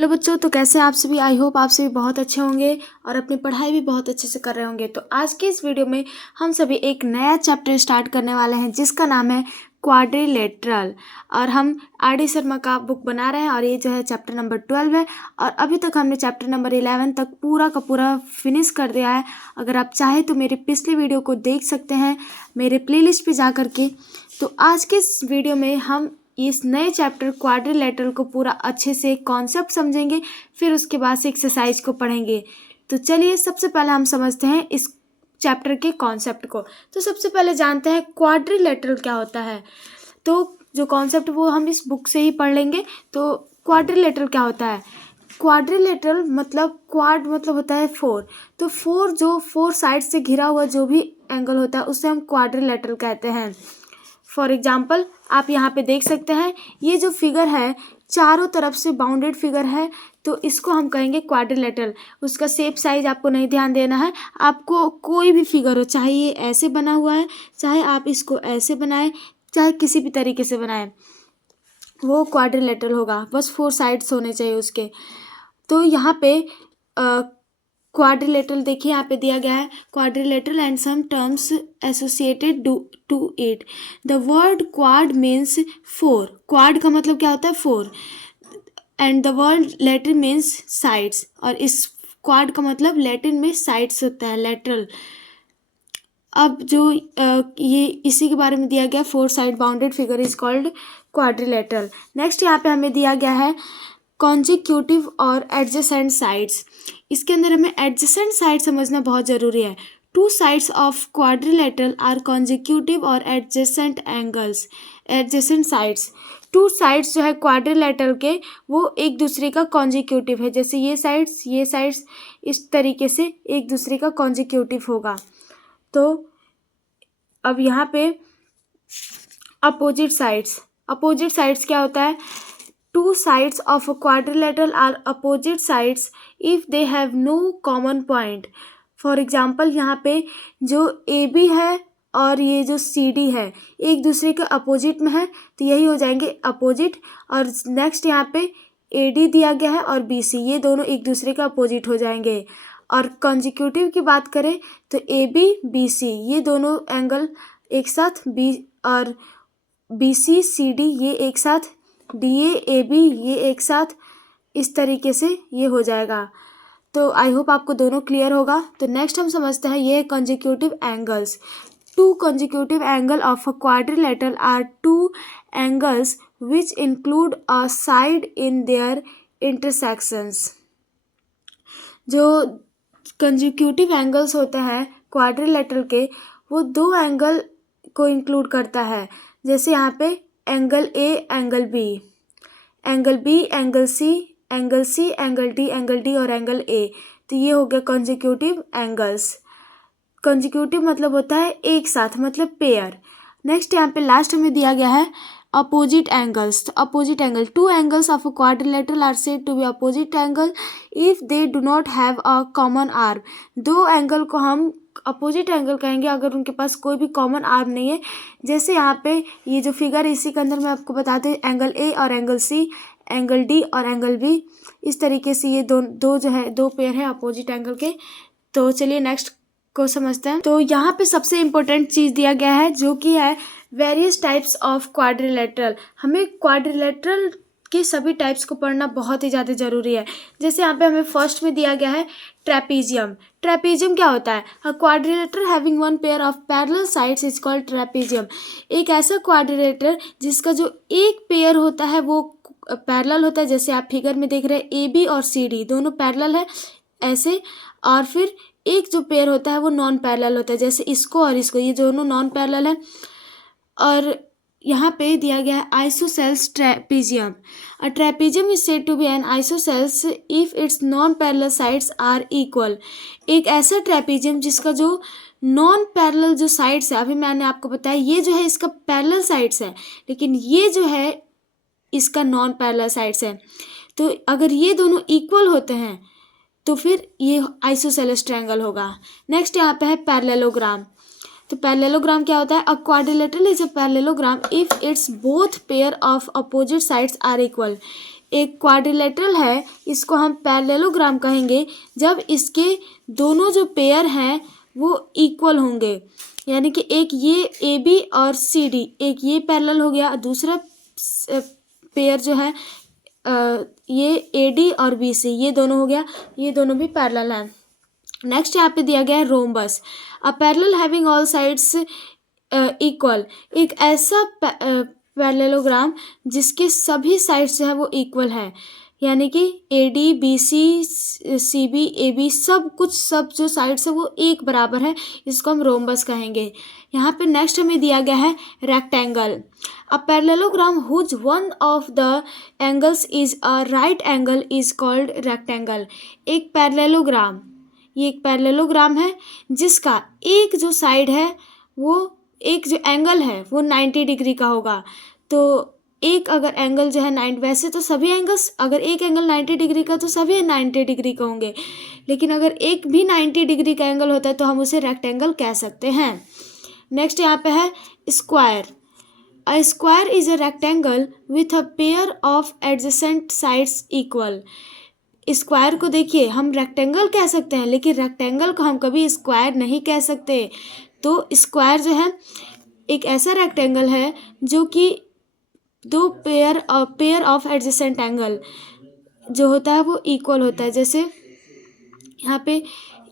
Hello बच्चों, तो कैसे हैं आप सभी। आई होप आप सभी बहुत अच्छे होंगे और अपनी पढ़ाई भी बहुत अच्छे से कर रहे होंगे। तो आज के इस वीडियो में हम सभी एक नया चैप्टर स्टार्ट करने वाले हैं जिसका नाम है क्वाड्रिलेटरल। और हम आर डी शर्मा का बुक बना रहे हैं और ये जो है चैप्टर नंबर 12 है। और अभी तक हमने चैप्टर नंबर 11 तक पूरा का पूरा फिनिश कर दिया है। अगर आप चाहें तो मेरे पिछले वीडियो को देख सकते हैं मेरे प्लेलिस्ट पे जा करके। तो आज के इस वीडियो में हम इस नए चैप्टर क्वाड्रिलेटरल को पूरा अच्छे से कॉन्सेप्ट समझेंगे, फिर उसके बाद से एक्सरसाइज को पढ़ेंगे। तो चलिए सबसे पहले हम समझते हैं इस चैप्टर के कॉन्सेप्ट को। तो सबसे पहले जानते हैं क्वाड्रिलेटरल क्या होता है। तो जो कॉन्सेप्ट वो हम इस बुक से ही पढ़ लेंगे। तो क्वाड्रिलेटरल क्या होता है। क्वाड्रिलेटरल मतलब क्वाड मतलब होता है फोर। तो फोर साइड से घिरा हुआ जो भी एंगल होता है उसे हम क्वाड्रिलेटरल कहते हैं। फॉर एग्जाम्पल आप यहाँ पे देख सकते हैं ये जो फिगर है चारों तरफ से बाउंडेड फिगर है, तो इसको हम कहेंगे क्वाड्रिलेटरल। उसका शेप साइज आपको नहीं ध्यान देना है। आपको कोई भी फिगर हो, चाहे ये ऐसे बना हुआ है, चाहे आप इसको ऐसे बनाएं, चाहे किसी भी तरीके से बनाएं, वो क्वाड्रिलेटरल होगा। बस 4 साइड्स होने चाहिए उसके। तो यहाँ पे क्वाड्रिलेटरल देखिए यहाँ पे दिया गया है quadrilateral and some terms associated to it. The word quad means 4। Quad का मतलब क्या होता है 4। And the word Latin means sides. और इस क्वाड का मतलब लैटिन में साइड्स होता है, लेटरल। अब जो ये इसी के बारे में दिया गया 4 side bounded figure is called quadrilateral. Next यहाँ पे हमें दिया गया है कॉन्जिक्यूटिव और एडजेसेंट साइड्स। इसके अंदर हमें एडजेसेंट साइड समझना बहुत ज़रूरी है। 2 sides of quadrilateral are consecutive और adjacent angles. Adjacent sides 2 sides जो है क्वाड्रिलेटरल के वो एक दूसरे का कॉन्जिक्यूटिव है। जैसे ये साइड्स इस तरीके से एक दूसरे का कॉन्जिक्यूटिव होगा। तो अब यहाँ पे अपोजिट साइड्स क्या होता है। 2 sides of a quadrilateral are opposite sides if they have no common point. For example यहाँ पे जो ए बी है और ये जो सी डी है एक दूसरे के अपोजिट में है, तो यही हो जाएंगे अपोजिट। और नेक्स्ट यहाँ पे ए डी दिया गया है और बी सी, ये दोनों एक दूसरे के अपोजिट हो जाएंगे। और कॉन्जिक्यूटिव की बात करें तो ए बी बी सी ये दोनों एंगल एक साथ, बी और बी सी सी डी ये एक साथ, डी ए बी ये एक साथ, इस तरीके से ये हो जाएगा। तो आई होप आपको दोनों क्लियर होगा। तो नेक्स्ट हम समझते हैं ये consecutive angles. 2 consecutive angle of a quadrilateral are 2 angles which include a side in their intersections. जो कंजिक्यूटिव एंगल्स होते हैं क्वाड्रिलेटरल के वो 2 एंगल को इंक्लूड करता है। जैसे यहाँ पे angle A, angle B, angle B, angle C, angle D और एंगल ए। तो ये हो गया कंजिक्यूटिव एंगल्स। कंजिक्यूटिव मतलब होता है एक साथ, मतलब पेयर। नेक्स्ट यहाँ पे लास्ट में दिया गया है अपोजिट एंगल्स। तो opposite angle 2 angles of a quadrilateral are said to be opposite angle if they do not have a common arm. 2 angle को हम अपोजिट एंगल कहेंगे अगर उनके पास कोई भी कॉमन आर्म नहीं है। जैसे यहाँ पे ये जो फिगर है इसी के अंदर मैं आपको बताते हैं एंगल ए और एंगल सी, एंगल डी और एंगल बी, इस तरीके से ये दो जो है 2 पेयर है अपोजिट एंगल के। तो चलिए नेक्स्ट को समझते हैं। तो यहाँ पे सबसे इम्पोर्टेंट चीज़ दिया गया है जो कि है वेरियस टाइप्स ऑफ क्वाड्रिलेटरल। हमें क्वाड्रिलेटरल के सभी टाइप्स को पढ़ना बहुत ही ज़्यादा ज़रूरी है। जैसे यहाँ पे हमें फर्स्ट में दिया गया है ट्रेपीजियम। ट्रेपीजियम क्या होता है। A quadrilateral having 1 pair of parallel sides is called trapezium. एक ऐसा क्वाड्रिलेटर जिसका जो एक पेयर होता है वो पैरेलल होता है। जैसे आप फिगर में देख रहे हैं ए बी और सी डी दोनों पैरेलल है ऐसे, और फिर एक जो पेयर होता है वो नॉन पैरेलल होता है। जैसे इसको और इसको, ये दोनों नॉन पैरेलल है। और यहाँ पे दिया गया है isosceles trapezium. A trapezium is said to be an isosceles if its non parallel sides are equal. एक ऐसा ट्रेपीजियम जिसका जो नॉन पैरेलल जो साइड्स है, अभी मैंने आपको बताया ये जो है इसका पैरेलल साइड्स है, लेकिन ये जो है इसका नॉन पैरेलल साइड्स है। तो अगर ये दोनों इक्वल होते हैं तो फिर ये आइसोसेलेस ट्रायंगल होगा। नेक्स्ट यहाँ पे है पैरेललोग्राम। तो पैरेललोग्राम क्या होता है। A quadrilateral is a parallelogram if its both pair of opposite sides are equal. एक क्वाड्रिलेटरल है, इसको हम पैरेललोग्राम कहेंगे जब इसके दोनों जो पेयर हैं वो इक्वल होंगे। यानी कि एक ये ए बी और सी डी, एक ये पैरेलल हो गया, दूसरा पेयर जो है ये ए डी और बी सी, ये दोनों हो गया, ये दोनों भी पैरेलल हैं। नेक्स्ट यहाँ पे दिया गया है rhombus, a parallel having all sides equal, एक ऐसा पैरेललोग्राम जिसके सभी साइड्स जो है वो इक्वल है, यानी कि A D B C C B A B सब कुछ, सब जो साइड्स है वो एक बराबर है, इसको हम रोम्बस कहेंगे। यहाँ पे नेक्स्ट हमें दिया गया है rectangle, a parallelogram whose one of the angles is a right angle is called rectangle, एक पैरेललोग्राम, ये एक पैरेललोग्राम है जिसका एक जो साइड है वो, एक जो एंगल है वो 90 डिग्री का होगा। तो एक अगर एंगल जो है 90, वैसे तो सभी एंगल्स, अगर एक एंगल 90 डिग्री का तो सभी 90 डिग्री का होंगे, लेकिन अगर एक भी 90 डिग्री का एंगल होता है तो हम उसे रेक्टेंगल कह सकते हैं। नेक्स्ट यहाँ पे है square, a square is a rectangle with a pair of adjacent sides equal, square को देखिए हम रेक्टेंगल कह सकते हैं, लेकिन रेक्टेंगल को हम कभी स्क्वायर नहीं कह सकते। तो स्क्वायर जो है एक ऐसा रेक्टेंगल है जो कि दो पेयर ऑफ एडजेसेंट एंगल जो होता है वो इक्वल होता है, जैसे यहाँ पे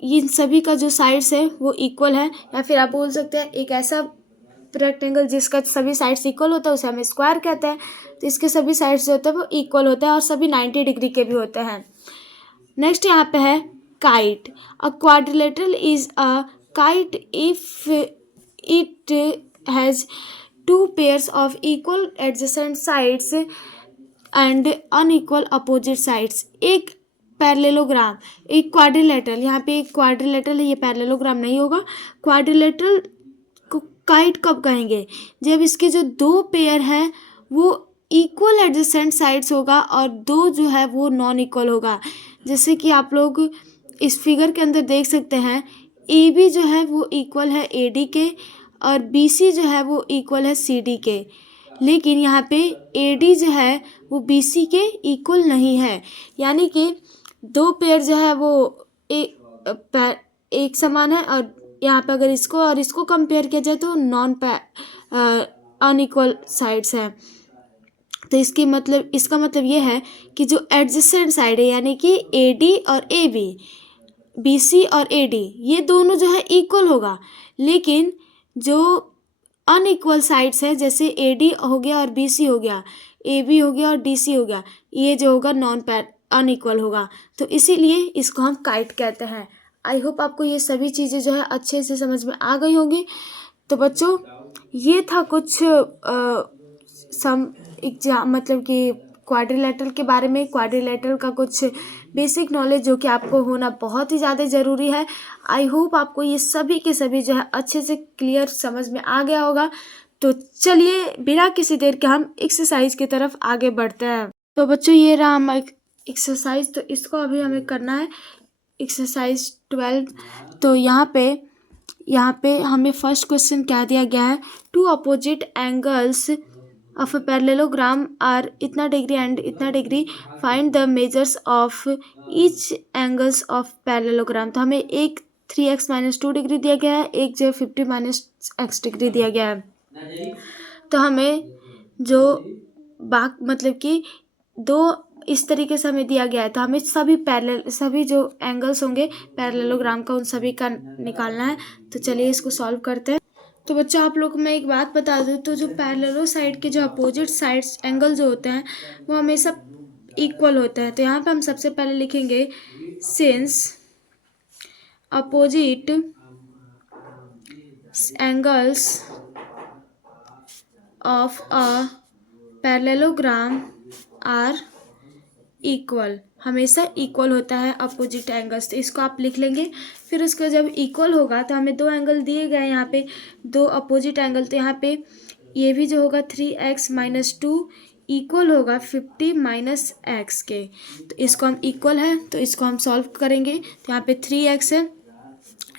इन सभी का जो साइड्स है वो इक्वल है, या फिर आप बोल सकते हैं एक ऐसा रेक्टेंगल जिसका सभी साइड्स इक्वल होता है उसे हम स्क्वायर कहते हैं। तो इसके सभी साइड्स जो होते हैं वो इक्वल होते हैं और सभी 90 डिग्री के भी होते हैं। नेक्स्ट यहाँ पे है kite, a quadrilateral is a kite if it has two pairs of equal adjacent sides and unequal opposite sides, एक पैरेललोग्राम, एक क्वाड्रिलेटरल, यहाँ पे एक क्वाड्रिलेटरल है, ये पैरेललोग्राम नहीं होगा। क्वाड्रिलेटरल को काइट कब कहेंगे, जब इसके जो दो पेयर हैं वो इक्वल एडजेसेंट साइड्स होगा और दो जो है वो नॉन इक्वल होगा। जैसे कि आप लोग इस फिगर के अंदर देख सकते हैं, ए बी जो है वो इक्वल है ए डी के और बी सी जो है वो इक्वल है सी डी के, लेकिन यहाँ पे ए डी जो है वो बी सी के इक्वल नहीं है, यानी कि दो पेयर जो है वो एक समान है, और यहाँ पे अगर इसको और इसको कंपेयर किया जाए तो अनइक्वल साइड्स हैं। तो इसका मतलब ये है कि जो एडजेसेंट साइड है, यानी कि ए डी और ए बी, बी सी और ए डी, ये दोनों जो है इक्वल होगा, लेकिन जो अनइक्वल साइड्स है जैसे ए डी हो गया और बी सी हो गया, ए बी हो गया और डी सी हो गया, ये जो होगा अनइक्वल होगा, तो इसीलिए इसको हम काइट कहते हैं। आई होप आपको ये सभी चीज़ें जो है अच्छे से समझ में आ गई होंगी। तो बच्चों ये था कुछ मतलब कि क्वाड्रिलेटरल के बारे में, क्वाड्रिलेटरल का कुछ बेसिक नॉलेज जो कि आपको होना बहुत ही ज़्यादा ज़रूरी है। आई होप आपको ये सभी के सभी जो है अच्छे से क्लियर समझ में आ गया होगा। तो चलिए बिना किसी देर के हम एक्सरसाइज की तरफ आगे बढ़ते हैं। तो बच्चों ये रहा हमारा एक्सरसाइज, तो इसको अभी हमें करना है एक्सरसाइज 12। तो यहाँ पे हमें फर्स्ट क्वेश्चन क्या दिया गया है, two opposite angles of a parallelogram are इतना डिग्री एंड इतना degree, find the measures of each angles of parallelogram. तो हमें एक 3x - 2 डिग्री दिया गया है, एक जो 50 - x डिग्री दिया गया है। तो हमें जो मतलब कि दो इस तरीके से हमें दिया गया है, तो हमें सभी जो एंगल्स होंगे पैरेललोग्राम का उन सभी का निकालना है। तो चलिए इसको सॉल्व करते हैं। तो बच्चों आप लोग को मैं एक बात बता दूं, तो जो पैरेलल साइड के जो अपोजिट साइड्स एंगल जो होते हैं वो हमेशा इक्वल होते हैं। तो यहाँ पे हम सबसे पहले लिखेंगे since opposite angles of a parallelogram are equal, हमेशा इक्वल होता है अपोजिट एंगल्स। तो इसको आप लिख लेंगे। फिर उसका जब इक्वल होगा तो हमें दो एंगल दिए गए यहाँ पे, दो अपोजिट एंगल। तो यहाँ पे ये भी जो होगा 3x - 2 इक्वल होगा 50 - x के। तो इसको हम इक्वल है तो इसको हम सॉल्व करेंगे। तो यहाँ पे 3x है,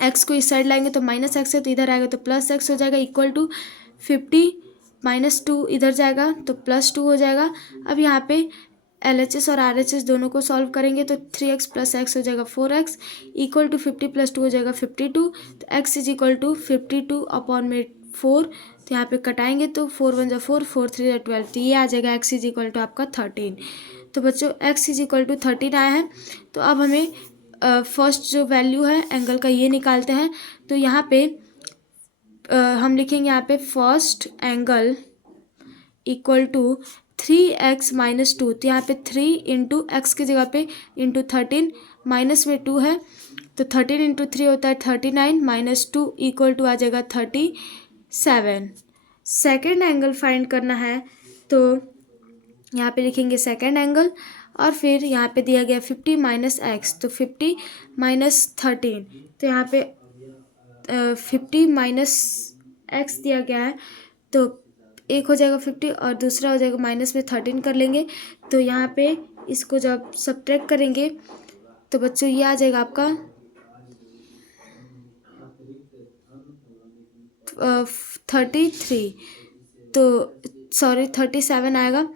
x को इस साइड लाएंगे तो -x है, तो इधर आएगा तो +x हो जाएगा, इक्वल टू 50 - 2 इधर जाएगा तो +2 हो जाएगा। अब यहाँ पे LHS और RHS दोनों को सॉल्व करेंगे तो 3x प्लस एक्स हो जाएगा 4x इक्वल टू 50 प्लस 2 हो जाएगा 52। तो x is equal to 52 upon में 4। तो यहाँ पे कटाएंगे तो 4 1 जा 4 4 3 जा 12। तो ये आ जाएगा x इज इक्वल टू आपका 13। तो बच्चों x इज इक्वल टू 13 आया है। तो अब हमें फर्स्ट जो वैल्यू है एंगल का ये निकालते हैं। तो यहाँ पे हम लिखेंगे यहाँ पे first angle equal to 3x minus 2। तो यहाँ पे 3 इंटू एक्स की जगह पे इंटू 13 माइनस में 2 है तो 13 इंटू 3 होता है 39 माइनस 2 इक्वल टू आ जाएगा 37। सेकेंड एंगल फाइंड करना है तो यहाँ पे लिखेंगे सेकेंड एंगल और फिर यहाँ पे दिया गया 50 माइनस एक्स। तो 50 माइनस 13 तो यहाँ पे 50 माइनस एक्स दिया गया है तो एक हो जाएगा 50 और दूसरा हो जाएगा माइनस में 13 कर लेंगे। तो यहाँ पे इसको जब सब्ट्रैक्ट करेंगे तो बच्चों ये आ जाएगा आपका 33 तो सॉरी 37 आएगा।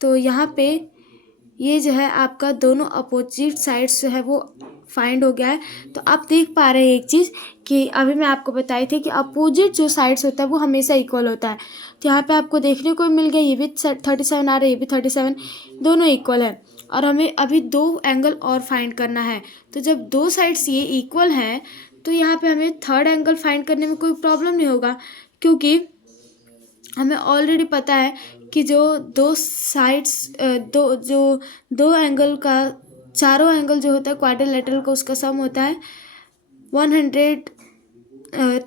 तो यहाँ पे ये जो है आपका दोनों अपोजिट साइड्स जो है वो फाइंड हो गया है। तो आप देख पा रहे हैं एक चीज़ कि अभी मैं आपको बताई थी कि अपोजिट जो साइड्स होता है वो हमेशा इक्वल होता है। तो यहाँ पे आपको देखने को मिल गया ये भी 37 आ रहा है, ये भी 37, दोनों इक्वल है। और हमें अभी दो एंगल और फाइंड करना है। तो जब दो साइड्स ये इक्वल हैं तो यहाँ पे हमें थर्ड एंगल फाइंड करने में कोई प्रॉब्लम नहीं होगा, क्योंकि हमें ऑलरेडी पता है कि जो दो साइड्स दो एंगल का चारों एंगल जो होता है क्वाड्रिलेटरल का उसका सम होता है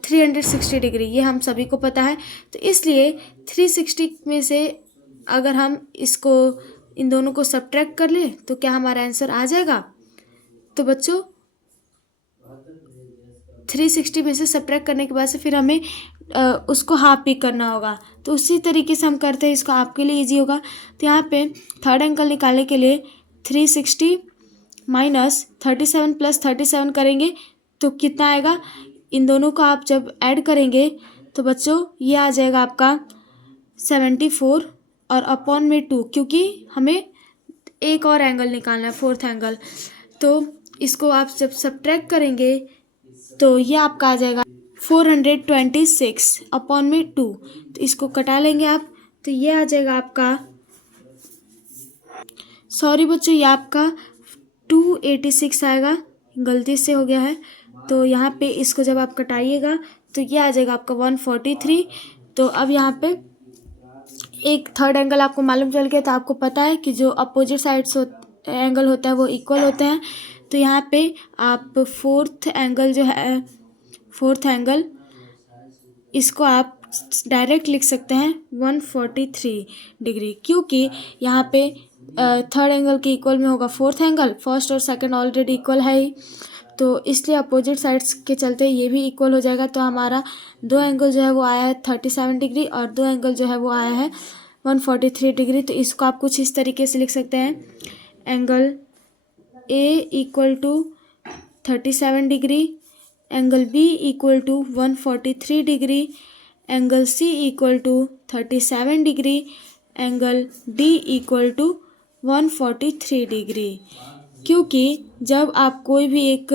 360 डिग्री। ये हम सभी को पता है। तो इसलिए 360 में से अगर हम इसको इन दोनों को सब्ट्रैक्ट कर लें तो क्या हमारा आंसर आ जाएगा। तो बच्चों 360 में से सब्ट्रैक्ट करने के बाद से फिर हमें उसको हाफ पिक करना होगा। तो उसी तरीके से हम करते हैं, इसको आपके लिए इजी होगा। तो यहाँ पे थर्ड एंगल निकालने के लिए 360 माइनस 37 प्लस 37 करेंगे तो कितना आएगा। इन दोनों को आप जब ऐड करेंगे तो बच्चों ये आ जाएगा आपका 74 और अपॉन में 2, क्योंकि हमें एक और एंगल निकालना है फोर्थ एंगल। तो इसको आप जब सब्ट्रैक्ट करेंगे तो ये आपका आ जाएगा 426 अपॉन में 2। तो इसको कटा लेंगे आप तो ये आ जाएगा आपका, सॉरी बच्चों, ये आपका 286 आएगा, गलती से हो गया है। तो यहाँ पे इसको जब आप कटाइएगा तो ये आ जाएगा आपका 143। तो अब यहाँ पे एक थर्ड एंगल आपको मालूम चल गया। तो आपको पता है कि जो अपोजिट साइड्स एंगल होता है वो इक्वल होते हैं। तो यहाँ पे आप फोर्थ एंगल जो है, फोर्थ एंगल इसको आप डायरेक्ट लिख सकते हैं 143 डिग्री, क्योंकि यहाँ पे थर्ड एंगल के इक्वल में होगा फोर्थ एंगल। फर्स्ट और सेकंड ऑलरेडी इक्वल है ही, तो इसलिए अपोजिट साइड्स के चलते ये भी इक्वल हो जाएगा। तो हमारा दो एंगल जो है वो आया है 37 डिग्री और दो एंगल जो है वो आया है 143 डिग्री। तो इसको आप कुछ इस तरीके से लिख सकते हैं, angle A equal to 37 degree, angle B equal to 143 degree, angle C equal to 37 degree, angle D equal to 143 degree. क्योंकि जब आप कोई भी एक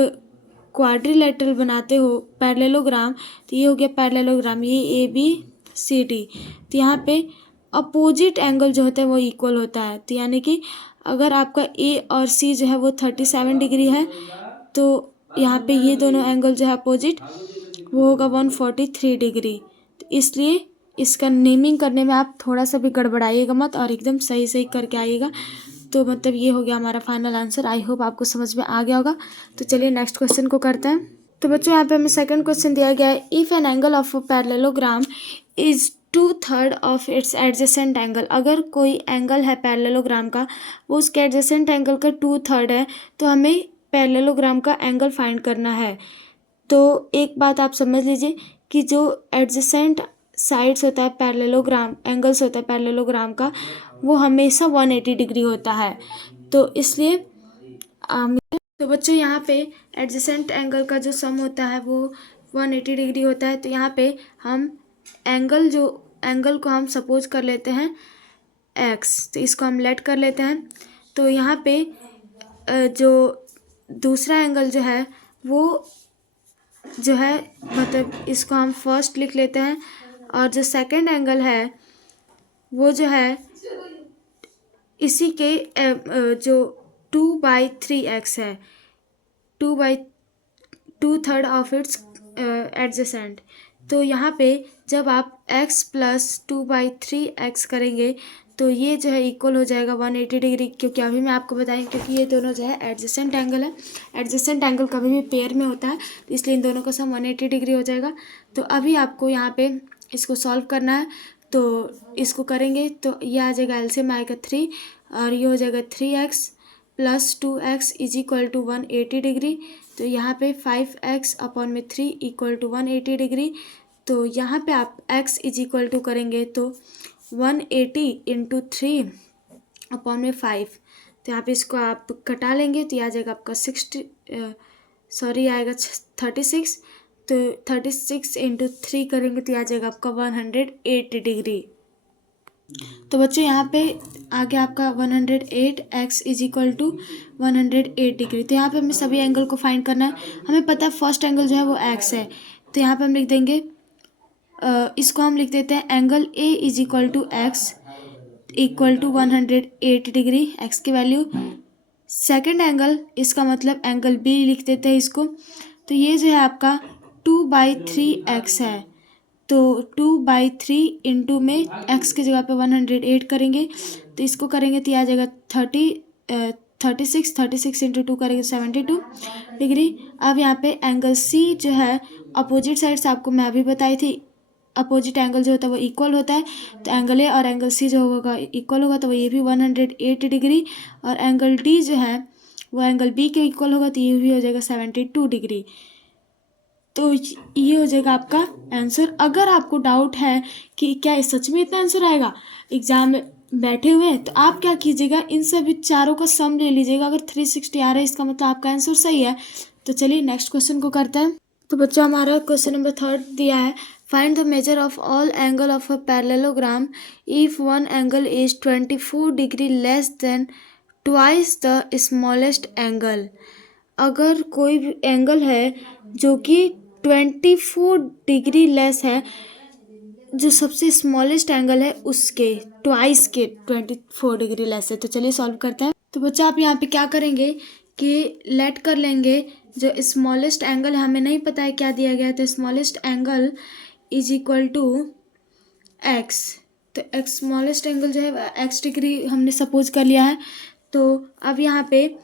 क्वाड्रिलेटरल बनाते हो पैरेललोग्राम, तो ये हो गया पैरेललोग्राम, ये ए बी सी डी। तो यहाँ पे अपोजिट एंगल जो होता है वो इक्वल होता है। तो यानी कि अगर आपका ए और सी जो है वो 37 डिग्री है तो यहाँ पे ये दोनों एंगल जो है अपोजिट वो होगा 143 डिग्री। तो इसलिए इसका नेमिंग करने में आप थोड़ा सा भी गड़बड़ाइएगा मत और एकदम सही सही करके आइएगा। तो मतलब ये हो गया हमारा फाइनल आंसर। आई होप आपको समझ में आ गया होगा। तो चलिए नेक्स्ट क्वेश्चन को करते हैं। तो बच्चों यहाँ पे हमें सेकंड क्वेश्चन दिया गया है, if an angle of a parallelogram is 2/3 of its adjacent angle. अगर कोई एंगल है पैरेललोग्राम का वो उसके एडजेसेंट एंगल का 2/3 है तो हमें पैरेललोग्राम का एंगल फाइंड करना है। तो एक बात आप समझ लीजिए कि जो एडजेसेंट साइड्स होता है पैरेललोग्राम, एंगल्स होता है पैरेललोग्राम का, वो हमेशा 180 डिग्री होता है। तो इसलिए तो बच्चों यहाँ पे एडजेसेंट एंगल का जो सम होता है वो 180 डिग्री होता है। तो यहाँ पे हम एंगल को हम सपोज कर लेते हैं x, तो इसको हम लेट कर लेते हैं। तो यहाँ पे जो दूसरा एंगल जो है वो जो है मतलब इसको हम फर्स्ट लिख लेते हैं, और जो सेकंड एंगल है वो जो है इसी के जो 2/3x है, 2/2 ऑफ इट्स एडजेसेंट। तो यहाँ पे जब आप x प्लस 2/3x करेंगे तो ये जो है इक्वल हो जाएगा 180 डिग्री, क्योंकि अभी मैं आपको बताएं क्योंकि ये दोनों जो है एडजेसेंट एंगल है। एडजेसेंट एंगल कभी भी पेयर में होता है, तो इसलिए इन दोनों का सम 180 डिग्री हो जाएगा। तो अभी आपको यहाँ पे इसको सॉल्व करना है, तो इसको करेंगे तो ये आ जाएगा एलसीएम आएगा 3, और ये हो जाएगा 3x plus 2x is equal to 180 degree. तो यहाँ पे 5x अपॉन में 3 इक्वल टू 180 डिग्री। तो यहाँ पे आप x इज इक्वल टू करेंगे तो 180 इंटू 3 अपॉन में 5। तो यहाँ पे इसको आप कटा लेंगे तो ये आ जाएगा आपका 36। तो 36 इंटू 3 करेंगे तो आ जाएगा आपका 108 डिग्री। तो बच्चों यहाँ पे आगे आपका 108 x is equal to 108 degree. तो यहाँ पे हमें सभी एंगल को फाइंड करना है। हमें पता है फर्स्ट एंगल जो है वो x है, तो यहाँ पे हम लिख देंगे इसको हम लिख देते हैं angle A is equal to x equal to 108 degree, x की वैल्यू। सेकंड एंगल इसका मतलब एंगल B लिख देते हैं इसको। तो ये जो है आपका 2/3x है, तो 2/3 इंटू में x की जगह पे 108 करेंगे तो इसको करेंगे तो आ जाएगा 36 इंटू 2 करेंगे 72 डिग्री। अब यहाँ पे एंगल C जो है अपोजिट साइड से आपको मैं अभी बताई थी, अपोजिट एंगल जो होता है वो इक्वल होता है। तो एंगल ए और एंगल सी जो होगा इक्वल होगा, तो वो ये भी 108 डिग्री, और एंगल डी जो है वो एंगल बी के इक्वल होगा, तो ये भी हो जाएगा 72 डिग्री। तो ये हो जाएगा आपका आंसर। अगर आपको डाउट है कि क्या सच में इतना आंसर आएगा एग्जाम में बैठे हुए हैं, तो आप क्या कीजिएगा, इन सभी चारों का सम ले लीजिएगा। अगर 360 आ रहा है इसका मतलब आपका आंसर सही है। तो चलिए नेक्स्ट क्वेश्चन को करते हैं। तो बच्चों हमारा क्वेश्चन नंबर 3 दिया है, find the measure of all angle of a parallelogram if one angle is 24 degree less than twice the smallest angle. अगर कोई भी एंगल है जो कि 24 डिग्री लेस है, जो सबसे स्मॉलेस्ट एंगल है उसके ट्वाइस के 24 डिग्री लेस है। तो चलिए सॉल्व करते हैं। तो बच्चा आप यहाँ पे क्या करेंगे कि लेट कर लेंगे जो स्मॉलेस्ट एंगल है, हमें नहीं पता है क्या दिया गया है, तो smallest angle is equal to x. तो एक्स स्मॉलेस्ट एंगल जो है एक्स डिग्री हमने सपोज कर लिया है। तो अब यहाँ पे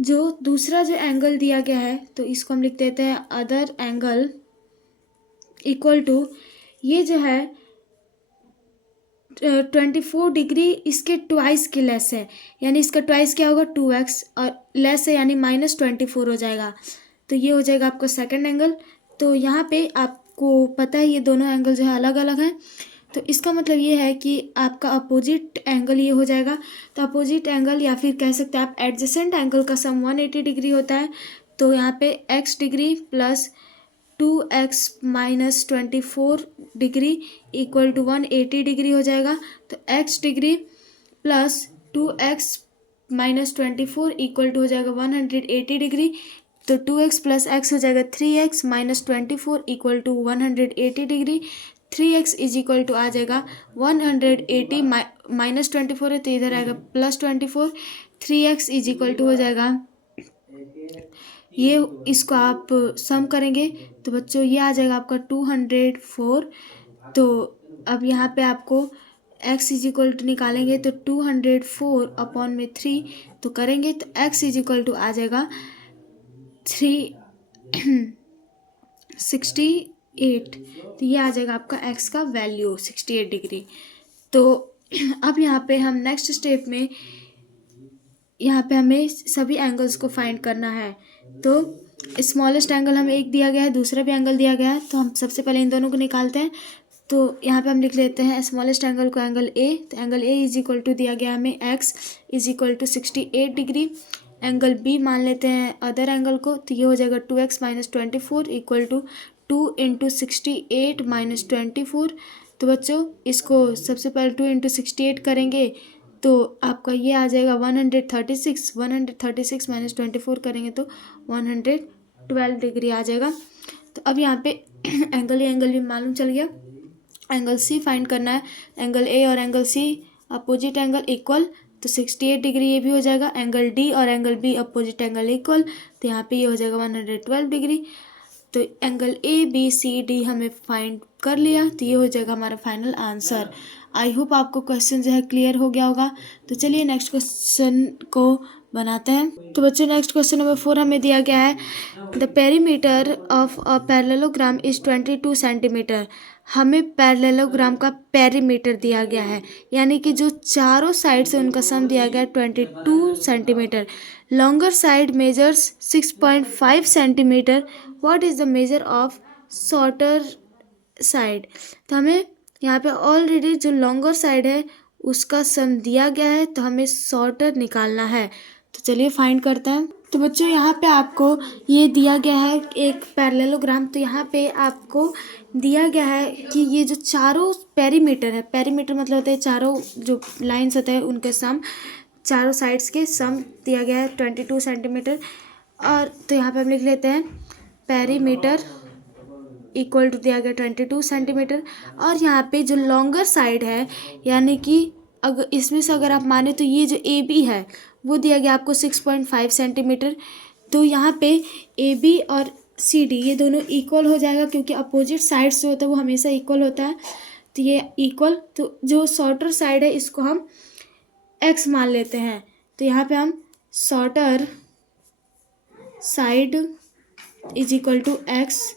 जो दूसरा जो एंगल दिया गया है तो इसको हम लिख देते हैं अदर एंगल इक्वल टू, ये जो है 24 डिग्री इसके ट्वाइस के लेस है, यानी इसका ट्वाइस क्या होगा 2x, और लेस है यानी -24 हो जाएगा। तो ये हो जाएगा आपका सेकंड एंगल। तो यहाँ पे आपको पता है ये दोनों एंगल जो है अलग अलग हैं, तो इसका मतलब ये है कि आपका अपोजिट एंगल ये हो जाएगा। तो अपोजिट एंगल या फिर कह सकते हैं आप एडजेसेंट एंगल का सम 180 डिग्री होता है। तो यहाँ पे x degree plus 2x minus 24 degree equal to 180 degree हो जाएगा। तो x degree plus 2x minus 24 equal to हो जाएगा 180 डिग्री। तो 2x प्लस x हो जाएगा 3x minus 24 equal to 180 degree. 3x is equal to आ जाएगा 180 माइनस 24 है तो इधर आएगा plus 24। 3x is equal to हो जाएगा, ये इसको आप सम करेंगे तो बच्चों ये आ जाएगा आपका 204। तो अब यहाँ पे आपको x इज इक्वल टू निकालेंगे तो 204 अपॉन में 3 तो करेंगे तो x इज इक्वल टू आ जाएगा 368। तो ये आ जाएगा आपका x का वैल्यू 68 डिग्री। तो अब यहाँ पे हम नेक्स्ट स्टेप में यहाँ पे हमें सभी एंगल्स को फाइंड करना है। तो स्मॉलेस्ट एंगल हमें एक दिया गया है, दूसरा भी एंगल दिया गया है, तो हम सबसे पहले इन दोनों को निकालते हैं। तो यहाँ पे हम लिख लेते हैं स्मॉलेस्ट एंगल को एंगल ए। तो angle A is equal to दिया गया हमें x is equal to 68 degree. Angle B मान लेते हैं अदर एंगल को, तो ये हो जाएगा 2x minus 24 equal to 2 into 68 minus 24। तो बच्चों इसको सबसे पहले 2 इंटू 68 करेंगे तो आपका ये आ जाएगा 136 माइनस 24 करेंगे तो 112 डिग्री आ जाएगा। तो अब यहाँ पे एंगल भी मालूम चल गया। एंगल सी फाइंड करना है। एंगल ए और angle C opposite angle equal, तो 68 डिग्री ये भी हो जाएगा। एंगल डी और angle B opposite angle equal, तो यहाँ पे ये हो जाएगा 112 डिग्री। तो angle A B C D हमें फाइंड कर लिया, तो ये हो जाएगा हमारा फाइनल आंसर। आई होप आपको क्वेश्चन जो है क्लियर हो गया होगा। तो चलिए नेक्स्ट क्वेश्चन को बनाते हैं। तो बच्चों नेक्स्ट क्वेश्चन नंबर 4 हमें दिया गया है, the perimeter of a parallelogram is 22 centimetre. हमें पैरेललोग्राम का पेरीमीटर दिया गया है, यानी कि जो चारों साइड से उनका सम दिया गया है 22 centimetre. Longer side measures 6.5 centimetre. What is the measure of shorter side. तो हमें यहाँ पे ऑलरेडी जो लॉन्गर साइड है उसका सम दिया गया है, तो हमें शॉर्टर निकालना है। तो चलिए फाइंड करते हैं। तो बच्चों यहाँ पे आपको ये दिया गया है एक पैरेललोग्राम। तो यहाँ पे आपको दिया गया है कि ये जो चारों पेरीमीटर है, पेरीमीटर मतलब होता है चारों जो लाइन्स होते हैं उनके सम, चारों साइड्स के सम दिया गया है 22 सेंटीमीटर। और तो यहाँ पे हम लिख लेते हैं पेरीमीटर इक्वल टू दिया गया 22 सेंटीमीटर। और यहाँ पे जो लॉन्गर साइड है, यानी कि अगर इसमें से अगर आप माने तो ये जो ए बी है वो दिया गया आपको 6.5 सेंटीमीटर। तो यहाँ पे ए बी और सी डी ये दोनों इक्वल हो जाएगा, क्योंकि अपोजिट साइड्स जो होता है वो हमेशा इक्वल होता है। तो ये इक्वल, तो जो शॉर्टर साइड है इसको हम एक्स मान लेते हैं। तो यहाँ पे हम shorter side is equal to x,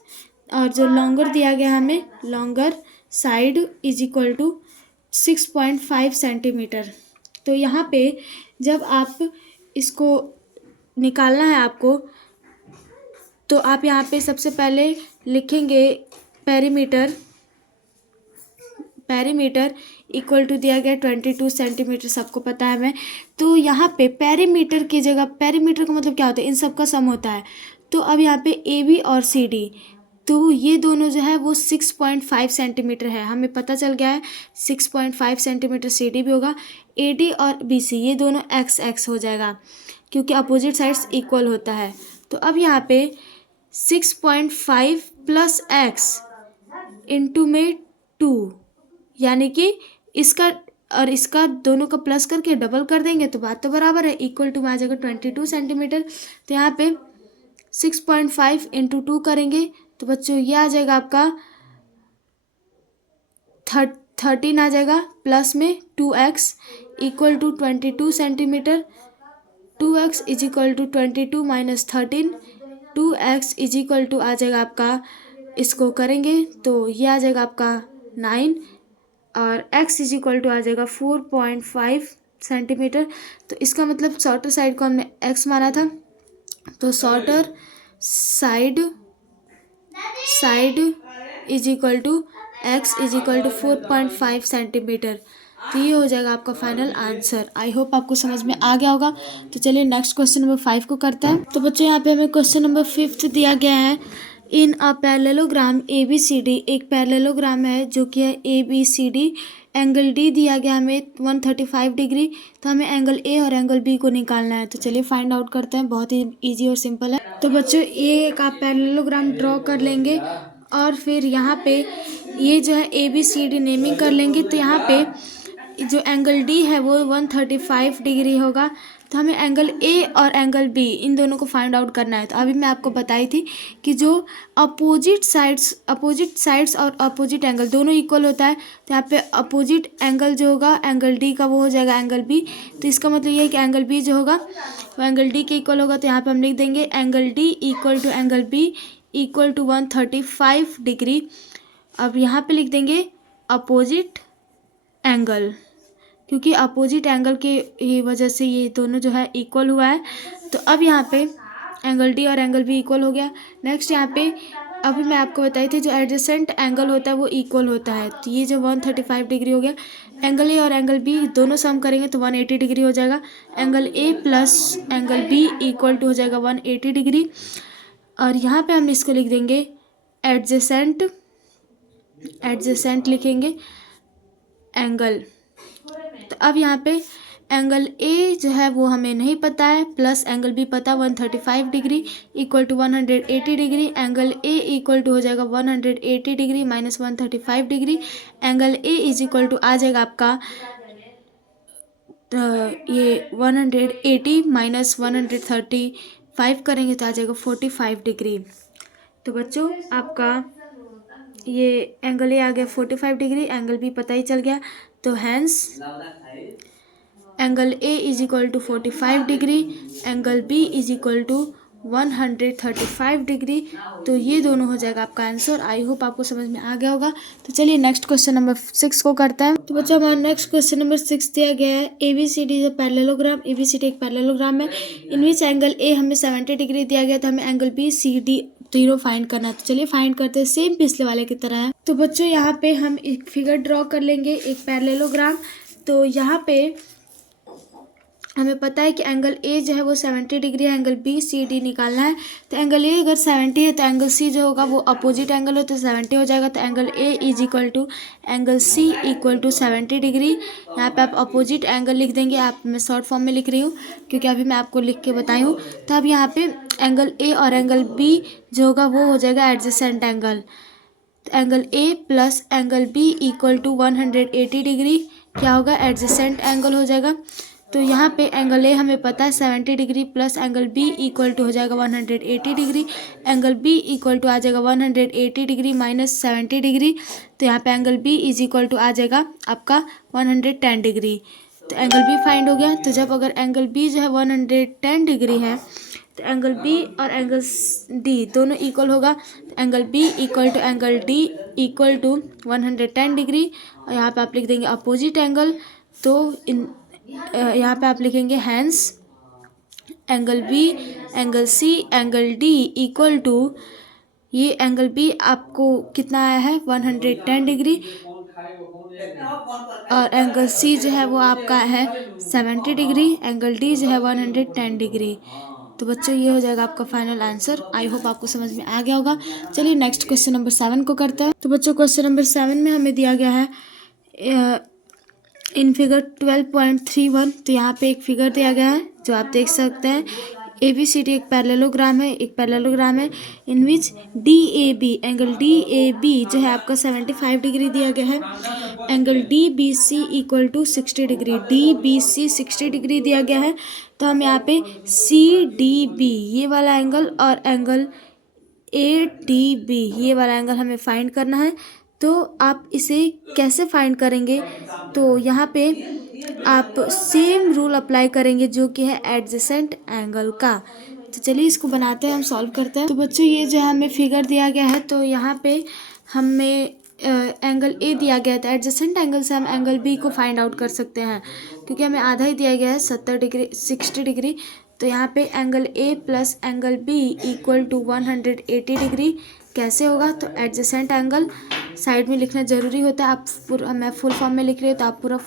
और जो लॉन्गर दिया गया हमें longer side is equal to 6.5 centimetre. तो यहाँ पे जब आप इसको निकालना है आपको, तो आप यहाँ पे सबसे पहले लिखेंगे पेरीमीटर इक्वल टू दिया गया 22 सेंटीमीटर, सबको पता है हमें। तो यहाँ पे पेरीमीटर की जगह, पेरीमीटर का मतलब क्या होता है, इन सब का सम होता है। तो अब यहाँ पे ए बी और सी डी, तो ये दोनों जो है वो 6.5 सेंटीमीटर है, हमें पता चल गया है 6.5 सेंटीमीटर सी डी भी होगा। ए डी और बी सी ये दोनों एक्स एक्स हो जाएगा, क्योंकि अपोजिट साइड्स इक्वल होता है। तो अब यहाँ पे 6.5 प्लस एक्स इंटू में 2, यानी कि इसका और इसका दोनों का प्लस करके डबल कर देंगे तो बात तो बराबर है, इक्वल टू में आ जाएगा 22 सेंटीमीटर। तो यहाँ पे 6.5 इंटू 2 करेंगे तो बच्चों ये आ जाएगा आपका 13 आ जाएगा, प्लस में 2x equal to 22 centimetre. 2x is equal to 22 minus 13, 2x is equal to आ जाएगा आपका, इसको करेंगे तो ये आ जाएगा आपका 9, और x इज इक्वल टू आ जाएगा 4.5 सेंटीमीटर। तो इसका मतलब शॉर्टर साइड को हमने x माना था, तो shorter side is equal to x is equal to 4.5 centimetre. तो ये हो जाएगा आपका फाइनल आंसर। आई होप आपको समझ में आ गया होगा। तो चलिए नेक्स्ट क्वेश्चन नंबर 5 को करते हैं। तो बच्चों यहाँ पे हमें क्वेश्चन नंबर 5 दिया गया है, in a parallelogram A B C D. एक पैरेललोग्राम है जो कि है A B C D. Angle D दिया गया हमें 135 डिग्री। तो हमें एंगल ए और एंगल बी को निकालना है। तो चलिए फाइंड आउट करते हैं, बहुत ही ईजी और सिंपल है। तो बच्चों ये एक आप पैरेललोग्राम ड्रॉ कर लेंगे, और फिर यहाँ पे ये जो है A B C D naming कर लेंगे। तो यहाँ पे जो एंगल डी है वो 135 डिग्री होगा। तो हमें एंगल ए और एंगल बी इन दोनों को फाइंड आउट करना है। तो अभी मैं आपको बताई थी कि जो अपोजिट साइड्स और अपोजिट एंगल दोनों इक्वल होता है। तो यहाँ पे अपोजिट एंगल जो होगा एंगल डी का वो हो जाएगा एंगल बी। तो इसका मतलब ये है कि एंगल बी जो होगा वो एंगल डी के इक्वल होगा। तो यहाँ पे हम लिख देंगे angle D equal to angle B equal to 135 degree. अब यहाँ पे लिख देंगे अपोजिट एंगल, क्योंकि अपोजिट एंगल के ही वजह से ये दोनों जो है इक्वल हुआ है। तो अब यहाँ पे एंगल डी और एंगल बी इक्वल हो गया। नेक्स्ट यहाँ पे अभी मैं आपको बताई थी जो एडजेसेंट एंगल होता है वो इक्वल होता है। तो ये जो 135 डिग्री हो गया, एंगल ए और एंगल बी दोनों सम करेंगे तो 180 डिग्री हो जाएगा। Angle A plus angle B equal to हो जाएगा 180 डिग्री। और यहाँ पे हम इसको लिख देंगे एडजेसेंट लिखेंगे एंगल। तो अब यहाँ पे एंगल ए जो है वो हमें नहीं पता है, प्लस एंगल बी पता 135 degree equal to 180 degree. Angle A equal to हो जाएगा 180 degree minus 135 degree. Angle A is equal to आ जाएगा आपका ये 180 माइनस 135 करेंगे तो आ जाएगा 45 डिग्री। तो बच्चों आपका ये एंगल ए आ गया 45 डिग्री, एंगल बी पता ही चल गया। तो hence angle A is equal to 45 degree, angle B is equal to 135 degree. तो ये दोनों हो जाएगा आपका आंसर। आई होप आपको समझ में आ गया होगा। तो चलिए नेक्स्ट क्वेश्चन नंबर 6 को करते हैं। तो बच्चों हमारा नेक्स्ट क्वेश्चन नंबर 6 दिया गया है ABCD is a parallelogram. ABCD एक पैरेललोग्राम है इन विच एंगल ए हमें 70 डिग्री दिया गया था, हमें एंगल BCD तीनों फाइंड करना है। तो चलिए फाइंड करते हैं, सेम पिछले वाले की तरह है। तो बच्चों यहाँ पे हम एक फिगर ड्रॉ कर लेंगे, एक पैरेललोग्राम। तो यहाँ पे हमें पता है कि एंगल ए जो है वो 70 डिग्री है, एंगल BCD निकालना है। तो एंगल ए अगर 70 है तो एंगल सी जो होगा वो अपोजिट एंगल हो, तो 70 हो जाएगा। तो angle A is equal to angle C equal to 70 degree. यहाँ पे आप अपोजिट एंगल लिख देंगे, आप मैं शॉर्ट फॉर्म में लिख रही हूँ क्योंकि अभी मैं आपको लिख के बताई हूँ। तो अब यहाँ पे एंगल ए और एंगल बी जो होगा वो हो जाएगा एडजेसेंट एंगल। तो angle A plus angle B equal to 180 degree क्या होगा, एडजेसेंट एंगल हो जाएगा। तो यहाँ पे एंगल ए हमें पता है 70 degree plus angle B equal to हो जाएगा 180 degree. Angle B equal to आ जाएगा 180 डिग्री माइनस 70 डिग्री। तो यहाँ पे angle B is equal to आ जाएगा आपका 110 डिग्री। तो एंगल बी फाइंड हो गया। तो जब अगर एंगल बी जो है 110 डिग्री है तो एंगल बी और एंगल डी दोनों इक्वल होगा। तो angle B equal to angle D equal to 110 degree. और यहाँ पे आप लिख देंगे अपोजिट एंगल। तो यहाँ पे आप लिखेंगे hence angle B angle C angle D equal to ये एंगल बी आपको कितना आया है 110 डिग्री और एंगल सी जो है वो आपका है 70 डिग्री, एंगल डी जो है 110 डिग्री। तो बच्चों ये हो जाएगा आपका फाइनल आंसर। आई होप आपको समझ में आ गया होगा। चलिए नेक्स्ट क्वेश्चन नंबर 7 को करते हैं। तो बच्चों क्वेश्चन नंबर 7 में हमें दिया गया है इन फिगर 12.31। तो यहाँ पे एक फिगर दिया गया है जो आप देख सकते हैं। ABCD एक पैरेललोग्राम है in which DAB angle DAB जो है आपका 75 डिग्री दिया गया है। Angle DBC equal to 60 degree, DBC 60 degree दिया गया है। तो हम यहाँ पे CDB ये वाला एंगल और एंगल ADB ये वाला एंगल हमें फाइंड करना है। तो आप इसे कैसे फाइंड करेंगे, तो यहाँ पे आप सेम रूल अप्लाई करेंगे जो कि है एडजेसेंट एंगल का। तो चलिए इसको बनाते हैं, हम सॉल्व करते हैं। तो बच्चों ये जो हमें फिगर दिया गया है तो यहाँ पे हमें एंगल ए दिया गया था, एडजेसेंट एंगल से हम एंगल बी को फाइंड आउट कर सकते हैं क्योंकि हमें आधा ही दिया गया है 60 डिग्री। तो यहाँ पे angle A plus angle B equal to 180 degree कैसे होगा, तो एडजेसेंट एंगल साइड में लिखना ज़रूरी होता है। आप पूरा मैं फुल फॉर्म में लिख रही हूँ तो आप पूरा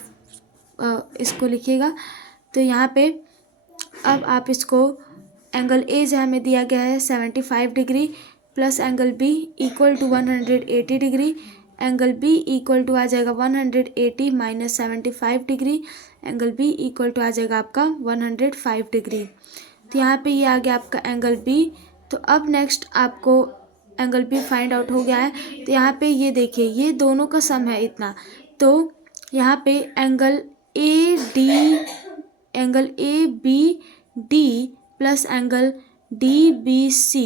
इसको लिखिएगा। तो यहाँ पे अब आप इसको एंगल ए जो हमें दिया गया है 75 degree plus angle B equal to 180 degree, angle B equal to आ जाएगा 180 minus 75 degree, angle B equal to आ जाएगा आपका 105 डिग्री। तो यहाँ पे ये आ गया आपका एंगल बी। तो अब नेक्स्ट आपको एंगल बी फाइंड आउट हो गया है। तो यहाँ पे ये देखिए ये दोनों का सम है इतना। तो यहाँ पे angle A B D plus angle DBC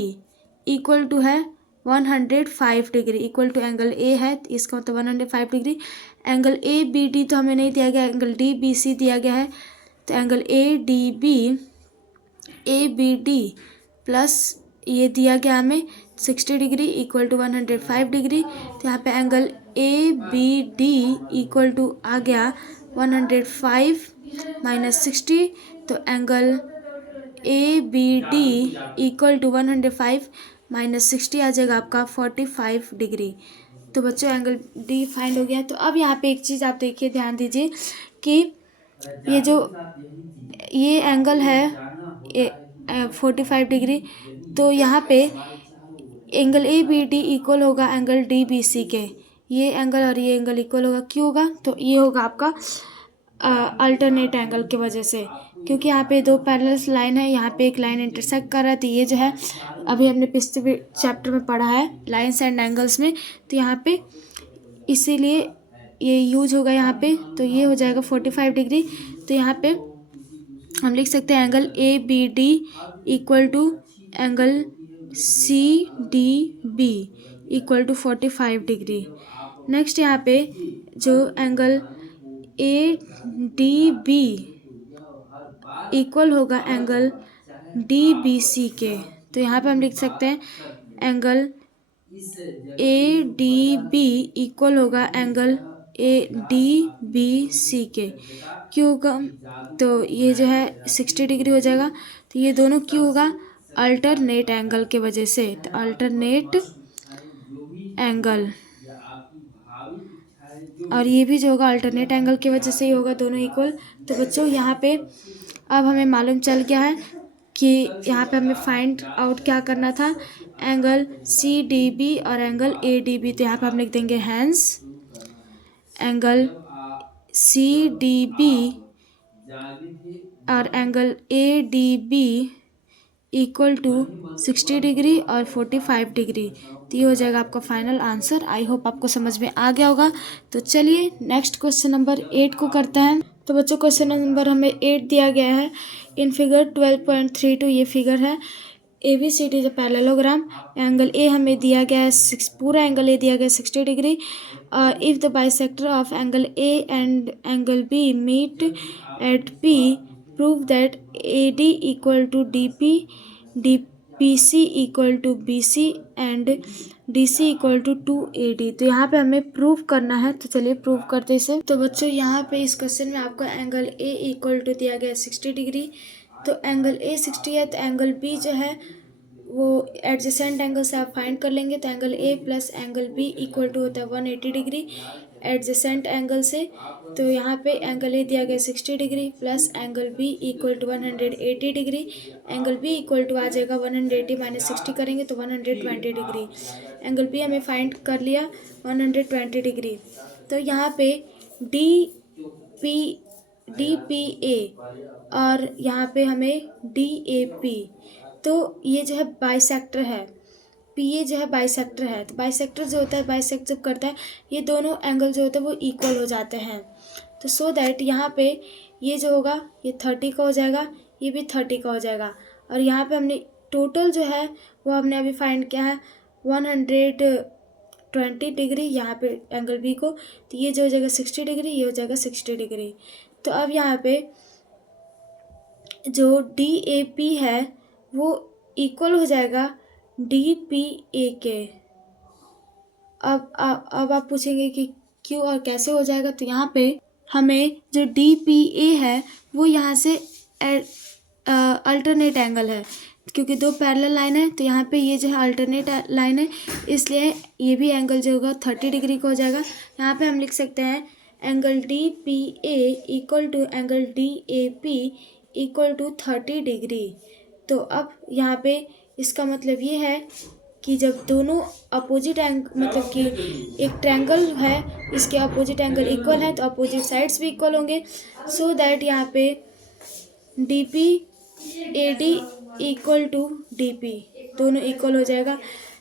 equal to है 105 degree, equal to angle A है तो इसका मतलब 105 डिग्री। एंगल ABD तो हमें नहीं दिया गया, एंगल DBC दिया गया है। तो एंगल ABD प्लस ये दिया गया हमें 60 डिग्री इक्वल टू 105 डिग्री। तो यहाँ पे एंगल ABD इक्वल टू आ गया 105 माइनस 60। तो angle ABD equal to 105 minus 60 आ जाएगा आपका 45 डिग्री। तो बच्चों एंगल डी फाइंड हो गया। तो अब यहाँ पे एक चीज़ आप देखिए, ध्यान दीजिए कि ये जो ये एंगल है 45 डिग्री, तो यहाँ पे एंगल ABD इक्वल होगा एंगल DBC के। ये एंगल और ये एंगल इक्वल होगा, क्यों होगा, तो ये होगा आपका अल्टरनेट एंगल की वजह से, क्योंकि यहाँ पे दो पैरेलल लाइन है, यहाँ पे एक लाइन इंटरसेक्ट कर रहा है। तो ये जो है अभी हमने पिछले चैप्टर में पढ़ा है लाइन्स एंड एंगल्स में, तो यहाँ पे इसीलिए ये यूज होगा यहाँ पे। तो ये हो जाएगा 45 डिग्री। तो यहाँ पे हम लिख सकते हैं angle A B D equal to angle C D B equal to 45 degree. Next यहाँ पे जो angle A D B equal होगा एंगल डी बी सी के। तो यहाँ पे हम लिख सकते हैं angle A D B equal होगा angle A D B C के। क्यों होगा? तो ये जो है 60 डिग्री हो जाएगा। तो ये दोनों क्यों होगा? अल्टरनेट एंगल के वजह से। तो अल्टरनेट एंगल, और ये भी जो होगा अल्टरनेट एंगल की वजह से ही होगा, दोनों इक्वल। तो बच्चों यहाँ पे अब हमें मालूम चल गया है कि यहाँ पे हमें फाइंड आउट क्या करना था, एंगल सी डी बी और एंगल ए डी बी। तो यहाँ पे हम लिख देंगे hence angle C D B और angle A D B equal to 60 degree और 45 डिग्री। तो ये हो जाएगा आपका फाइनल आंसर। आई होप आपको समझ में आ गया होगा। तो चलिए नेक्स्ट क्वेश्चन नंबर 8 को करते हैं। तो बच्चों क्वेश्चन नंबर हमें 8 दिया गया है। इन फिगर 12.32 ये फिगर है। A B C D is a parallelogram. Angle A हमें दिया गया है पूरा एंगल ए दिया गया है 60 degree. If the bisector of angle A and angle B meet at P prove that A D equal to D P, D P C equal to B C and D C equal to 2AD। तो यहाँ पे हमें prove करना है। तो चलिए prove करते इसे। तो बच्चों यहाँ पे इस क्वेश्चन में आपको एंगल ए इक्वल टू दिया गया है 60 डिग्री। तो एंगल ए 60 है, तो एंगल बी जो है वो एडजेसेंट एंगल से आप फाइंड कर लेंगे। तो angle A plus angle B equal to होता है 180 डिग्री एडजेसेंट एंगल से। तो यहाँ पे एंगल ए दिया गया 60 degree plus angle B equal to 180 degree. Angle B equal to आ जाएगा 180 माइनस 60 करेंगे तो 120 डिग्री। एंगल बी हमें फाइंड कर लिया 120 डिग्री। तो यहाँ पे डी पी ए और यहाँ पे हमें डी ए पी, तो ये जो है बाइसेक्टर है। पी ए जो है बाइसेक्टर है। तो बाइसेक्टर जो होता है, बाइसेक्ट जब करता है, ये दोनों एंगल जो होते हैं वो इक्वल हो जाते हैं। तो सो दैट यहाँ पे ये जो होगा ये 30 का हो जाएगा, ये भी 30 का हो जाएगा। और यहाँ पे हमने टोटल जो है वो हमने अभी फाइंड किया है 120 डिग्री यहाँ पे एंगल बी को। तो ये जो हो जाएगा 60 डिग्री, ये हो जाएगा 60 डिग्री। तो अब यहाँ पे जो डी ए पी है वो इक्वल हो जाएगा डी पी ए के। अब आप पूछेंगे कि क्यों और कैसे हो जाएगा। तो यहाँ पे हमें जो डी पी ए है वो यहाँ से अल्टरनेट एंगल है, क्योंकि दो पैरेलल लाइन है। तो यहाँ पे ये जो है अल्टरनेट लाइन है, इसलिए ये भी एंगल जो होगा 30 डिग्री का हो जाएगा। यहाँ पे हम लिख सकते हैं angle D P A equal to angle D A P equal to 30 degree. तो अब यहाँ पे इसका मतलब ये है कि जब दोनों अपोजिट मतलब कि एक ट्रायंगल है, इसके अपोजिट एंगल इक्वल है तो अपोजिट साइड्स भी इक्वल होंगे। सो दैट यहाँ पे D P A D equal to D P दोनों इक्वल हो जाएगा।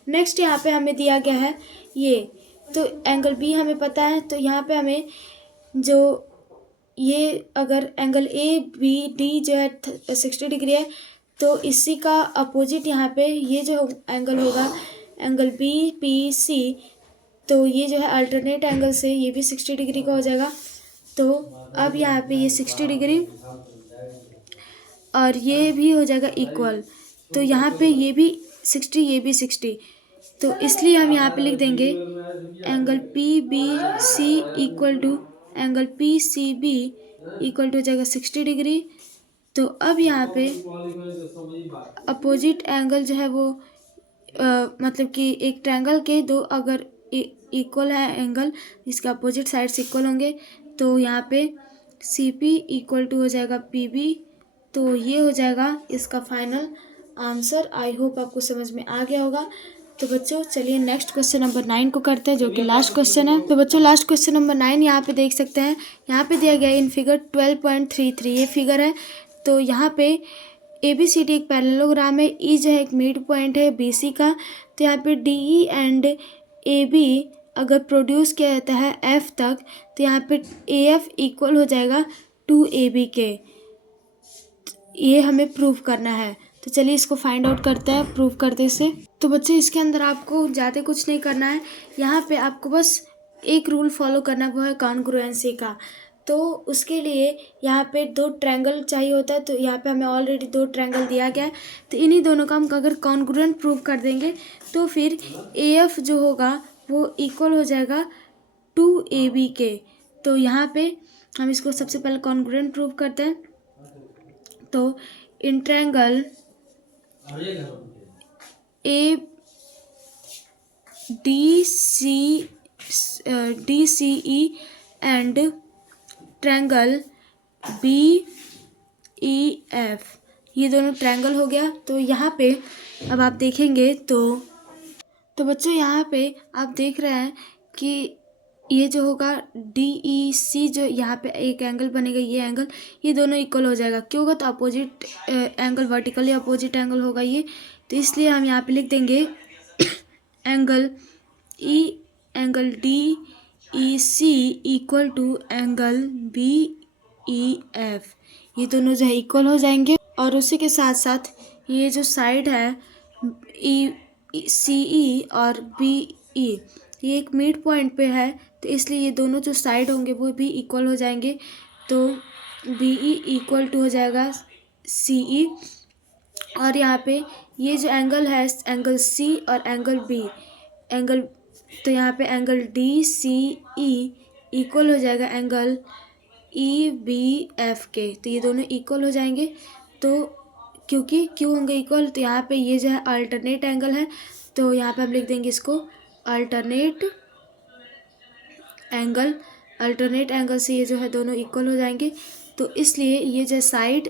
नेक्स्ट यहाँ पे हमें दिया गया है ये, तो एंगल बी हमें पता है। तो यहाँ पे हमें जो ये अगर एंगल ए बी डी जो है 60 डिग्री है, तो इसी का अपोजिट यहाँ पे ये जो एंगल होगा एंगल बी पी सी, तो ये जो है अल्टरनेट एंगल से ये भी 60 डिग्री का हो जाएगा। तो अब यहाँ पे ये 60 डिग्री और ये भी हो जाएगा इक्वल। तो यहाँ पे ये भी 60, ये भी 60, तो इसलिए हम यहाँ पे लिख देंगे angle P B C equal to angle P C B equal to हो जाएगा 60 डिग्री। तो अब यहाँ पे अपोजिट एंगल जो है वो मतलब कि एक ट्रायंगल के दो अगर इक्वल है एंगल, इसके अपोजिट साइड्स इक्वल होंगे, तो यहाँ पे सी पी इक्वल टू हो जाएगा पी बी। तो ये हो जाएगा इसका फाइनल आंसर। आई होप आपको समझ में आ गया होगा। तो बच्चों चलिए नेक्स्ट क्वेश्चन नंबर 9 को करते हैं, जो कि लास्ट क्वेश्चन है। तो बच्चों लास्ट क्वेश्चन नंबर 9 यहाँ पे देख सकते हैं, यहाँ पे दिया गया है इन फिगर 12.33 ये फिगर है। तो यहाँ पे ABCD एक पैरेललोग्राम है, ई जो है एक मिड पॉइंट है BC का। तो यहाँ पे DE एंड AB अगर प्रोड्यूस किया जाता है F तक, तो यहाँ पे AF इक्वल हो जाएगा 2AB के। ये हमें प्रूव करना है। तो चलिए इसको फाइंड आउट करते हैं, प्रूव करते इसे। तो बच्चों इसके अंदर आपको ज़्यादा कुछ नहीं करना है, यहाँ पे आपको बस एक रूल फॉलो करना है, वो है कॉन्ग्रुएंसी का। तो उसके लिए यहाँ पे 2 ट्रायंगल चाहिए होता है, तो यहाँ पे हमें ऑलरेडी 2 ट्रायंगल दिया गया है। तो इन्हीं दोनों का हम अगर कॉन्ग्रुएंट प्रूव कर देंगे तो फिर AF जो होगा वो इक्वल हो जाएगा 2AB के। तो यहाँ पे हम इसको सबसे पहले कॉन्ग्रुएंट प्रूव करते हैं। तो in triangle DCE and triangle BEF, ये दोनों ट्रायंगल हो गया। तो यहाँ पे अब आप देखेंगे तो बच्चों यहाँ पे आप देख रहे हैं कि ये जो होगा DEC, जो यहाँ पे एक एंगल बनेगा, ये एंगल, ये दोनों इक्वल हो जाएगा। क्यों होगा? तो opposite angle, vertically opposite angle होगा ये। तो इसलिए हम यहाँ पे लिख देंगे angle DEC equal to angle BEF, ये दोनों जो है इक्वल हो जाएंगे। और उसी के साथ साथ ये जो साइड है CE और BE, ये एक मिड पॉइंट पे है, तो इसलिए ये दोनों जो साइड होंगे वो भी इक्वल हो जाएंगे। तो BE इक्वल टू हो जाएगा CE। और यहाँ पे ये जो एंगल है, एंगल C और एंगल B, एंगल, तो यहाँ पे एंगल DCE इक्वल हो जाएगा एंगल EBF के। तो ये दोनों इक्वल हो जाएंगे। तो क्योंकि क्यों होंगे इक्वल? तो यहाँ पे ये जो है अल्टरनेट एंगल है, तो यहाँ पे हम लिख देंगे इसको अल्टरनेट एंगल। अल्टरनेट एंगल से ये जो है दोनों इक्वल हो जाएंगे। तो इसलिए ये जो साइड,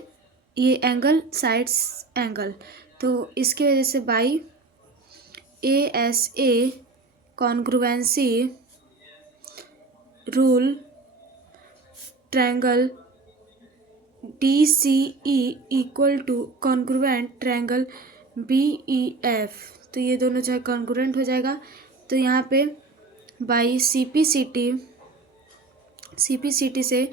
ये एंगल साइड्स एंगल, तो इसकी वजह से by ASA congruency rule triangle DCE equal two congruent triangle BEF, तो ये दोनों जो है कॉन्ग्रुएंट हो जाएगा। तो यहाँ पे बाई CPCT से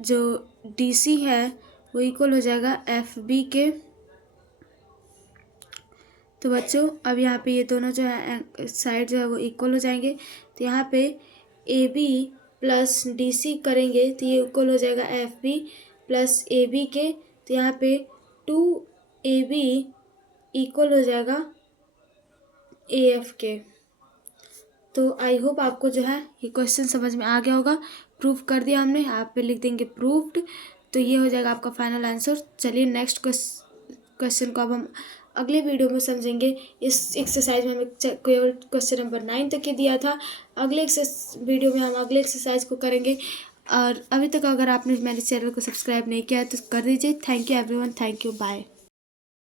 जो DC है वो इक्वल हो जाएगा FB के। तो बच्चों अब यहाँ पे ये दोनों जो है साइड जो है वो इक्वल हो जाएंगे। तो यहाँ पे AB प्लस DC करेंगे तो ये इक्वल हो जाएगा FB प्लस AB के। तो यहाँ पे 2AB इक्वल हो जाएगा AF के। तो आई होप आपको जो है ये क्वेश्चन समझ में आ गया होगा। प्रूफ कर दिया हमने, आप पे लिख देंगे प्रूफ्ड, तो ये हो जाएगा आपका फाइनल आंसर। चलिए नेक्स्ट क्वेश्चन को अब हम अगले वीडियो में समझेंगे। इस एक्सरसाइज में हमें केवल क्वेश्चन नंबर 9 तक ही दिया था। अगले वीडियो में हम अगले एक्सरसाइज को करेंगे। और अभी तक अगर आपने मेरे चैनल को सब्सक्राइब नहीं किया है तो कर दीजिए। Thank you everyone, thank you, bye.